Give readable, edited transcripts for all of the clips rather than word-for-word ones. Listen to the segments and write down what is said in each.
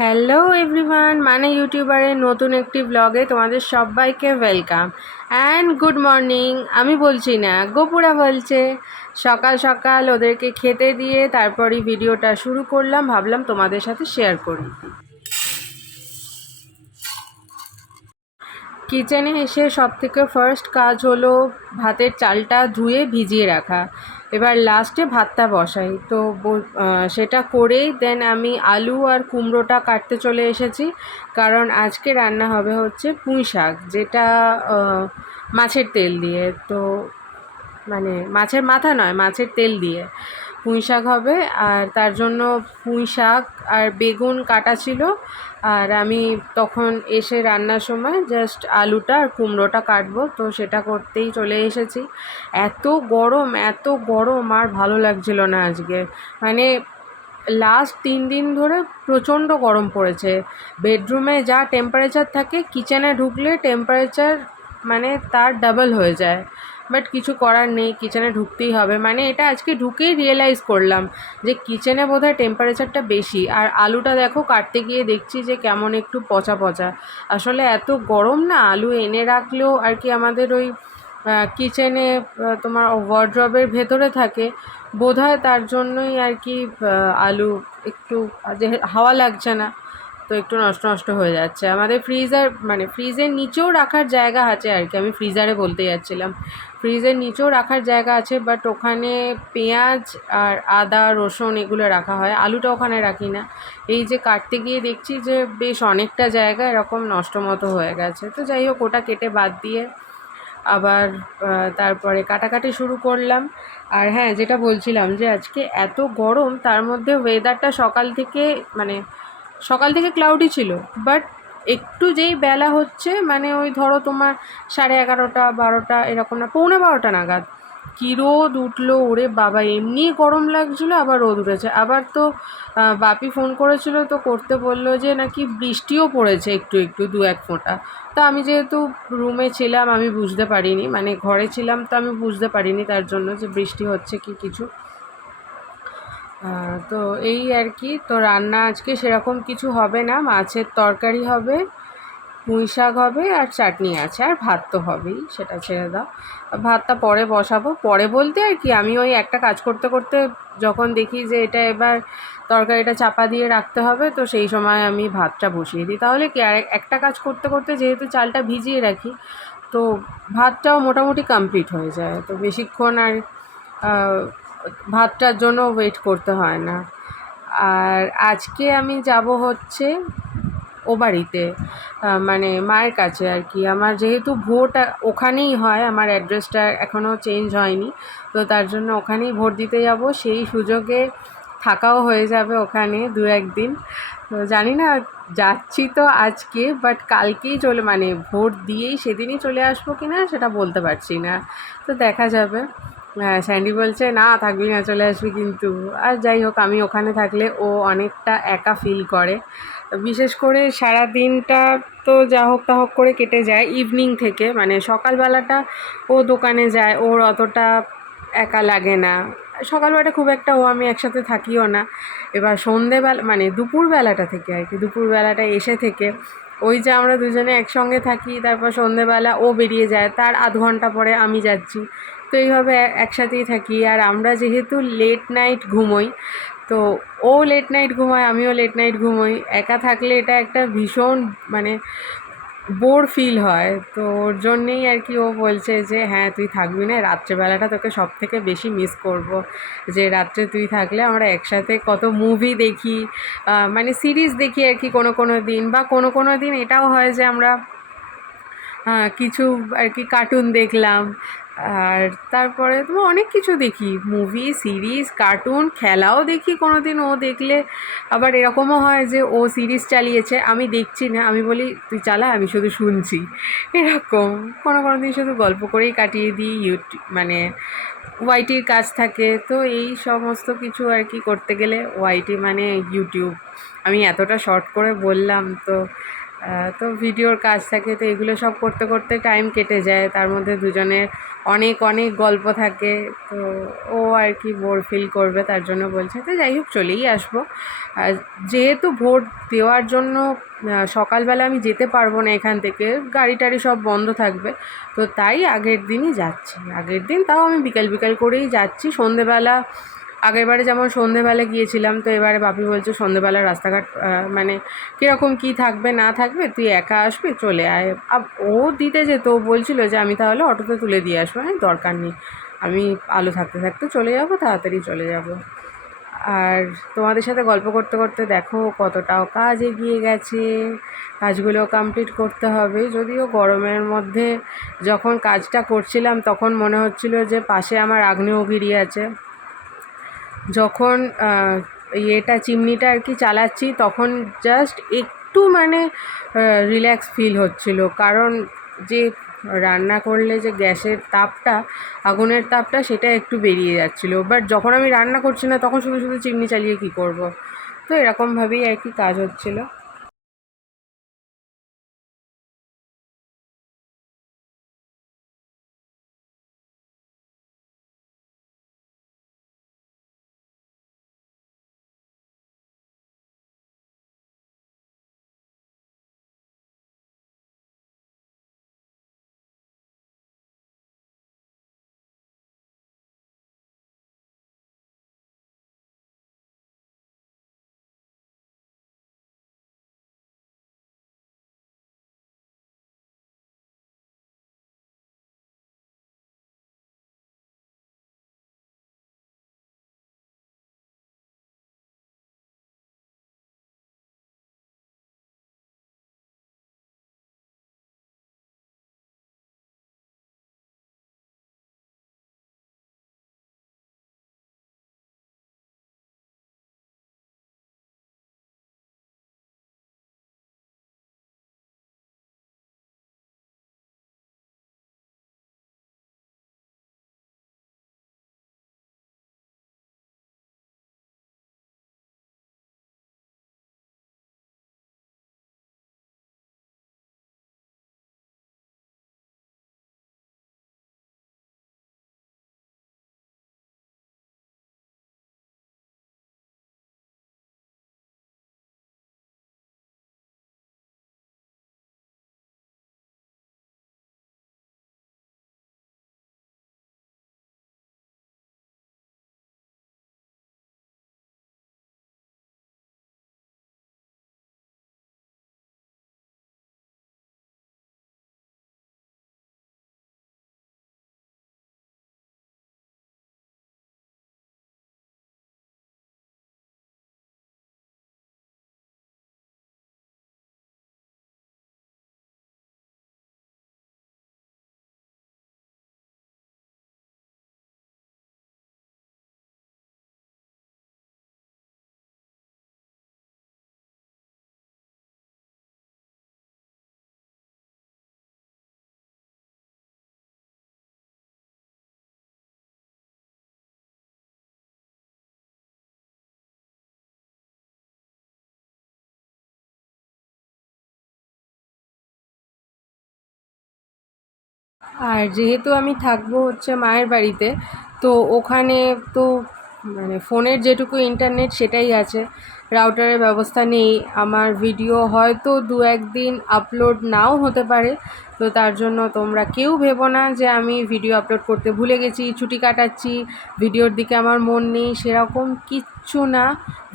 Hello everyone, মানে ইউটিউবারের নতুন একটি ব্লগে তোমাদের সবাইকে ওয়েলকাম অ্যান্ড গুড মর্নিং। আমি বলছি না, গোপুরা বলছে। সকাল সকাল ওদেরকে খেতে দিয়ে তারপরই ভিডিওটা শুরু করলাম, ভাবলাম তোমাদের সাথে শেয়ার করি। কিচেনে এসে সবথেকে ফার্স্ট কাজ হলো ভাতের চালটা ধুয়ে ভিজিয়ে রাখা। এবার লাস্টে ভাতটা বসাই, তো সেটা করেই দেন আমি আলু আর কুমড়োটা কাটতে চলে এসেছি। কারণ আজকে রান্না হবে হচ্ছে পুঁই শাক, যেটা মাছের তেল দিয়ে, তো মানে মাছের মাথা নয়, মাছের তেল দিয়ে পুঁই শাক হবে। আর তার জন্য পুঁই শাক আর বেগুন কাটা ছিল, আর আমি তখন এসে রান্নার সময় জাস্ট আলুটা আর কুমড়োটা কাটবো, তো সেটা করতেই চলে এসেছি। এত গরম আর ভালো লাগছিল না আজকে। মানে লাস্ট 3 দিন ধরে প্রচণ্ড গরম পড়েছে। বেডরুমে যা টেম্পারেচার থাকে, কিচেনে ঢুকলে টেম্পারেচার মানে তার ডাবল হয়ে যায়। বাট কিছু করার নেই, কিচেনে ঢুকতেই হবে। মানে এটা আজকে ঢুকেই রিয়েলাইজ করলাম যে কিচেনে বোধহয় টেম্পারেচারটা বেশি। আর আলুটা দেখো, কাটতে গিয়ে দেখছি যে কেমন একটু পচা পচা। আসলে এত গরম না, আলু এনে রাখলেও আর কি আমাদের ওই কিচেনে তোমার ওয়ার্ড্রবের ভেতরে থাকে বোধহয়, তার জন্যই আর কি আলু একটু, যে হাওয়া লাগছে না তো একটু নষ্ট নষ্ট হয়ে যাচ্ছে। আমাদের ফ্রিজার মানে ফ্রিজের নিচেও রাখার জায়গা আছে আর কি, আমি ফ্রিজারে বলতে যাচ্ছিলাম, ফ্রিজের নিচেও রাখার জায়গা আছে, বাট ওখানে পেঁয়াজ আর আদা রসুন এগুলো রাখা হয়, আলুটা ওখানে রাখি না। এই যে কাটতে গিয়ে দেখছি যে বেশ অনেকটা জায়গা এরকম নষ্ট মতো হয়ে গেছে। তো যাই হোক, ওটা কেটে বাদ দিয়ে আবার তারপরে কাটাকাটি শুরু করলাম। আর হ্যাঁ, যেটা বলছিলাম যে আজকে এত গরম, তার মধ্যে ওয়েদারটা সকাল থেকে ক্লাউডি ছিল, বাট একটু যেই বেলা হচ্ছে, মানে ওই ধরো তোমার 11:30 12টা এরকম, না 12:45 নাগাদ কী রোদ উঠলো, ওরে বাবা! এমনি গরম লাগছিলো, আবার রোদ উঠেছে। আবার তো বাপি ফোন করেছিল, তো করতে বললো যে নাকি বৃষ্টিও পড়েছে একটু একটু 2-1 ফোঁটা। তা আমি যেহেতু রুমে ছিলাম, আমি বুঝতে পারিনি, মানে ঘরে ছিলাম, তো আমি বুঝতে পারিনি তার জন্য যে বৃষ্টি হচ্ছে কি কিছু। তো এই আর কি। তো রান্না আজকে সেরকম কিছু হবে না, মাছের তরকারি হবে, পুঁই শাক হবে আর চাটনি আছে, আর ভাত তো হবেই, সেটা ছেড়ে দাও। ভাতটা পরে বসাবো, পরে বলতে আর কি আমি ওই একটা কাজ করতে করতে যখন দেখি যে এটা এবার তরকারিটা চাপা দিয়ে রাখতে হবে, তো সেই সময় আমি ভাতটা বসিয়ে দিই। তাহলে কি, আর একটা কাজ করতে করতে যেহেতু চালটা ভিজিয়ে রাখি, তো ভাতটাও মোটামুটি কমপ্লিট হয়ে যায়, তো বেশিক্ষণ আর ভাতটার জন্য ওয়েট করতে হয় না। আর আজকে আমি যাব হচ্ছে ও বাড়িতে, মানে মায়ের কাছে আর কি। আমার যেহেতু ভোট ওখানেই হয়, আমার অ্যাড্রেসটা এখনও চেঞ্জ হয়নি, তো তার জন্য ওখানেই ভোট দিতে যাব। সেই সুযোগে থাকাও হয়ে যাবে ওখানে 2-1 দিন। তো জানি না যাচ্ছি তো আজকে, বাট কালকেই মানে ভোট দিয়েই সেদিনই চলে আসবো কি না সেটা বলতে পারছি না, তো দেখা যাবে। হ্যাঁ, স্যান্ডি বলছে না থাকবি না, চলে আসবি কিন্তু। আর যাই হোক, আমি ওখানে থাকলে ও অনেকটা একা ফিল করে, বিশেষ করে সারা দিনটা তো যা হোক তা হোক করে কেটে যায়। ইভিনিং থেকে মানে সকালবেলাটা ও দোকানে যায়, ওর অতটা একা লাগে না। সকালবেলাটা খুব একটা ও আমি একসাথে থাকিও না। এবার সন্ধেবেলা মানে দুপুরবেলাটা থেকে আর কি, দুপুরবেলাটা এসে থেকে ওই যে আমরা দুজনে একসঙ্গে থাকি, তারপর সন্ধেবেলা ও বেরিয়ে যায়, তার আধ ঘন্টা পরে আমি যাচ্ছি, তো এইভাবে একসাথেই থাকি। আর আমরা যেহেতু লেট নাইট ঘুমোই, তো ও লেট নাইট ঘুমায়, আমিও লেট নাইট ঘুমোই। একা থাকলে এটা একটা ভীষণ মানে বোর ফিল হয়, তো ওর জন্যেই আর কি ও বলছে যে হ্যাঁ তুই থাকবি না, রাত্রেবেলাটা তোকে সব থেকে বেশি মিস করব, যে রাত্রে তুই থাকলে আমরা একসাথে কত মুভি দেখি, মানে সিরিজ দেখি আর কি কোনো কোনো দিন, বা কোনো কোনো দিন এটাও হয় যে আমরা কিছু আর কি কার্টুন দেখলাম। আর তারপরে তো অনেক কিছু দেখি, মুভি সিরিজ কার্টুন, খেলাও দেখি কোনো দিন ও দেখলে। আবার এরকমও হয় যে ও সিরিজ চালিয়েছে, আমি দেখছি না, আমি বলি তুই চালা, আমি শুধু শুনছি, এরকম। কোনো কোনো দিন শুধু গল্প করেই কাটিয়ে দিই। মানে ওয়াইটির কাজ থাকে, তো এই সমস্ত কিছু আর কি করতে গেলে ওয়াইটি মানে ইউটিউব। আমি এতটা শর্ট করে বললাম, তো তো ভিডিওর কাজ থাকে, তো এগুলো সব করতে করতে টাইম কেটে যায়। তার মধ্যে দুজনের অনেক অনেক গল্প থাকে, তো ও আর কি বোর ফিল করবে, তার জন্য বলছে। তো যাই হোক, চলেই আসবো। যেহেতু ভোট দেওয়ার জন্য সকালবেলা আমি যেতে পারবো না এখান থেকে, গাড়ি টাড়ি সব বন্ধ থাকবে, তো তাই আগের দিনই যাচ্ছি। আগের দিন তাও আমি বিকাল বিকাল করেই যাচ্ছি। সন্ধেবেলা আগেরবারে যেমন সন্ধেবেলা গিয়েছিলাম, তো এবারে বাপি বলছে সন্ধেবেলা রাস্তাঘাট মানে কীরকম কী থাকবে না থাকবে, তুই একা আসবি, চলে আয়। ও দিতে যেত, ও বলছিল যে আমি তাহলে অটোতে তুলে দিয়ে আসবো। হ্যাঁ, দরকার নেই, আমি আলো থাকতে থাকতে চলে যাব, তাড়াতাড়ি চলে যাব। আর তোমাদের সাথে গল্প করতে করতে দেখো কতটাও কাজ এগিয়ে গেছে, কাজগুলো কমপ্লিট করতে হবে। যদিও গরমের মধ্যে যখন কাজটা করছিলাম তখন মনে হচ্ছিল যে পাশে আমার আগ্নেয়গিরি আছে। যখন চিমনিটা আর কি চালাচ্ছি, তখন জাস্ট একটু মানে রিল্যাক্স ফিল হচ্ছিল, কারণ যে রান্না করলে যে গ্যাসের তাপটা, আগুনের তাপটা, সেটা একটু বেরিয়ে যাচ্ছিলো। বাট যখন আমি রান্না করছি না, তখন শুধু শুধু চিমনি চালিয়ে কী করব। তো এরকমভাবেই আর কি কাজ হচ্ছিলো। আর যেহেতু আমি থাকবো হচ্ছে মায়ের বাড়িতে, তো ওখানে তো মানে ফোনের যেটুকু ইন্টারনেট সেটাই আছে, রাউটারের ব্যবস্থা নেই। আমার ভিডিও হয়তো দু একদিন আপলোড নাও হতে পারে, তো তার জন্য তোমরা কেউ ভেবো না যে আমি ভিডিও আপলোড করতে ভুলে গেছি, ছুটি কাটাচ্ছি, ভিডিওর দিকে আমার মন নেই, সেরকম কিচ্ছু না।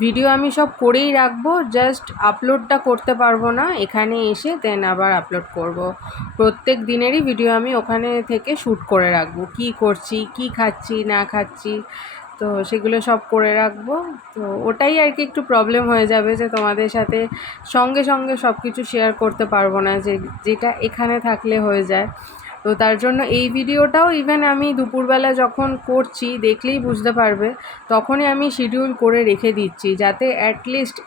ভিডিও আমি সব করেই রাখবো, জাস্ট আপলোডটা করতে পারবো না, এখানে এসে দেন আবার আপলোড করব। প্রত্যেক দিনেরই ভিডিও আমি ওখানে থেকে শ্যুট করে রাখবো, কী করছি, কী খাচ্ছি না খাচ্ছি, তো সেগুলো সব করে রাখবো। তো ওটাই আর কি একটু প্রবলেম হয়ে যাবে, যে তোমাদের সাথে সঙ্গে সঙ্গে সব কিছু শেয়ার করতে পারবো না, যেটা এখানে থাকলে হয়ে যায়। তো তার জন্য এই ভিডিওটাও ইভেন আমি দুপুরবেলা যখন করছি, দেখলেই বুঝতে পারবে, তখনই আমি শিডিউল করে রেখে দিচ্ছি, যাতে অ্যাটলিস্ট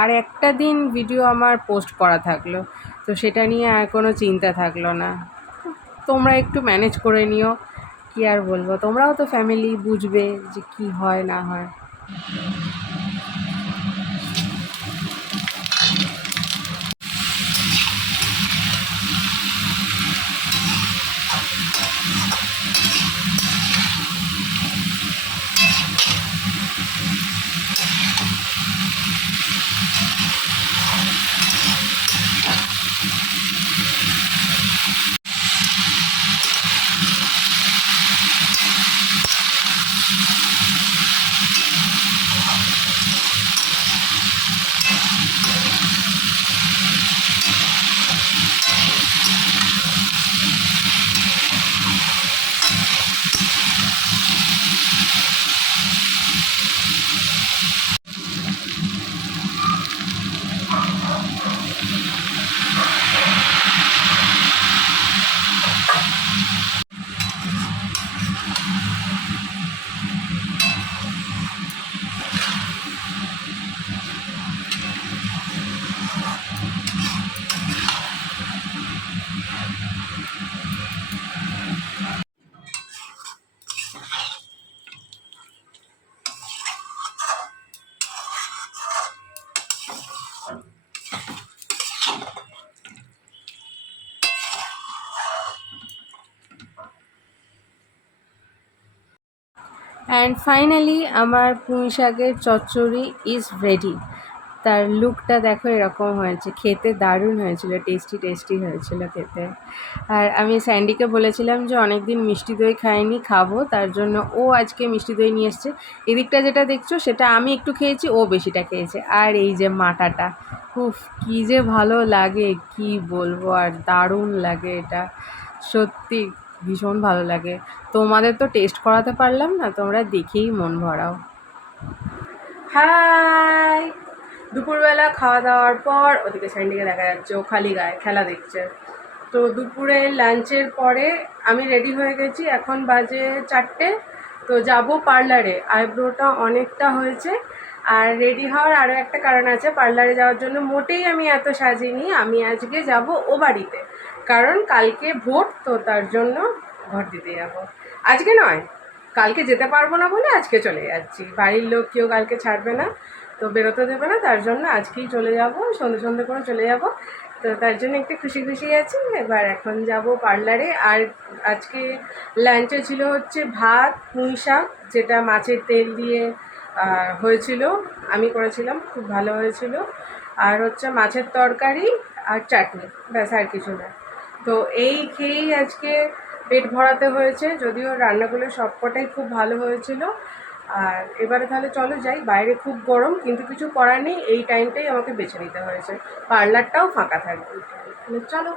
আর একটা দিন ভিডিও আমার পোস্ট করা থাকলো, তো সেটা নিয়ে আর কোনো চিন্তা থাকলো না। তোমরা একটু ম্যানেজ করে নিও, কী আর বলবো, তোমরাও তো ফ্যামিলি, বুঝবে যে কি হয় না হয়। অ্যান্ড ফাইনালি আমার পুঁই শাকের চচ্চড়ি ইজ রেডি। তার লুকটা দেখো এরকম হয়েছে, খেতে দারুণ হয়েছিল, টেস্টি টেস্টি হয়েছিল খেতে। আর আমি স্যান্ডিকে বলেছিলাম যে অনেক দিন মিষ্টি দই খাইনি, খাবো, তার জন্য ও আজকে মিষ্টি দই নিয়ে এসছে। এদিকটা যেটা দেখছো সেটা আমি একটু খেয়েছি, ও বেশিটা খেয়েছে। আর এই যে মাটাটা, উফ কী যে ভালো লাগে কি বলবো, আর দারুণ লাগে এটা, সত্যি ভীষণ ভালো লাগে। তোমাদের তো টেস্ট করাতে পারলাম না, তোমরা দেখেই মন ভরাও। হাই, দুপুরবেলা খাওয়া দাওয়ার পর ওদিকে স্যান্ডিকে দেখা যাচ্ছে, ও খালি গায়ে খেলা দেখছে। তো দুপুরে লাঞ্চের পরে আমি রেডি হয়ে গেছি, এখন বাজে 4টে। তো যাব পার্লারে, আইব্রোটা অনেকটা হয়েছে। আর রেডি হওয়ার আরও একটা কারণ আছে, পার্লারে যাওয়ার জন্য মোটেই আমি এত সাজিনি। আমি আজকে যাব ও বাড়িতে, কারণ কালকে ভোট, তো তার জন্য ভোট দিতে যাব। আজকে নয়, কালকে যেতে পারবো না বলে আজকে চলে যাচ্ছি। বাড়ির লোক কেউ কালকে ছাড়বে না, তো বেরোতে দেবে না, তার জন্য আজকেই চলে যাব, সন্ধে সন্ধে করে চলে যাব। তো তার জন্য একটু খুশি খুশি আছি। এবার এখন যাব পার্লারে। আর আজকে লাঞ্চে ছিল হচ্ছে ভাত, পুঁই শাক, যেটা মাছের তেল দিয়ে হয়েছিল, আমি করেছিলাম, খুব ভালো হয়েছিল। আর হচ্ছে মাছের তরকারি আর চাটনি, ব্যাস আর কিছু না। তো এই খেয়েই আজকে পেট ভরাতে হয়েছে, যদিও রান্নাগুলো সবকটাই খুব ভালো হয়েছিল। আর এবারে তাহলে চলো যাই, বাইরে খুব গরম, কিন্তু কিছু করার নেই, এই টাইমটাই আমাকে বেছে নিতে হয়েছে, পার্লারটাও ফাঁকা থাকবে, চলো।